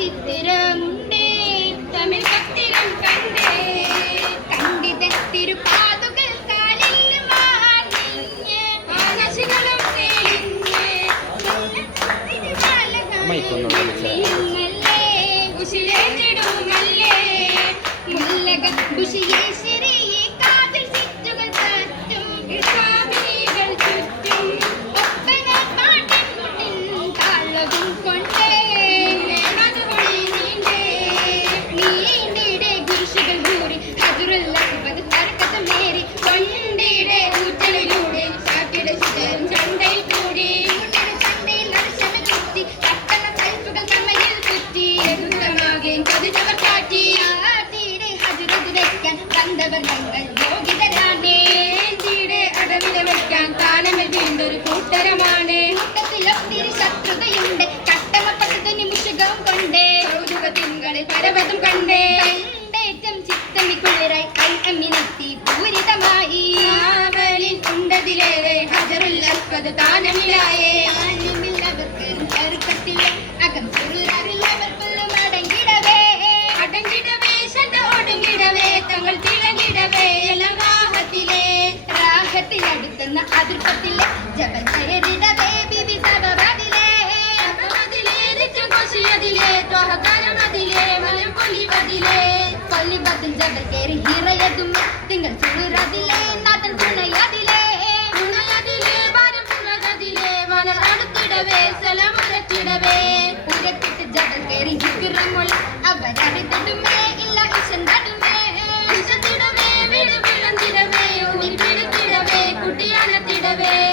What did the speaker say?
சித்திரம் தமிழ் பத்திரம் கண்டே கண்டித திருப்பாதுகள் காலில் மனசுகளும் உசிலே முல்லக குஷியே சிறிய അതിലേറെ ഹജറുൽ അസ്വദ് താനമില്ലായേ. ആനുമില്ലവർക്ക് കറുക്കത്തില്ല അകം ചുരുളറില്ലവർക്കുള്ളും അടങ്ങിടവേ അടങ്ങിടവേ ശണ്ട ഒടുങ്ങിടവേ തങ്ങൾ തിളങ്ങിടവേ. ലവാഹത്തിലെ രാഹത്തിലടുക്കുന്ന അതിർപ്പത്തിലെ ജപജയരിടവേ ബിബി സബബതിലെ സബബതിലെ നിത്യം കൊശിയതിലെ ത്വഹകരമതിലെ മലം കൊല്ലിവതിലെ കൊല്ലിവതിൽ ജപജയരി ഹിറയതും തിങ്കൾ ചുരുറതിലെ தடுமே இல்ல இசந்தடுமே திடவே.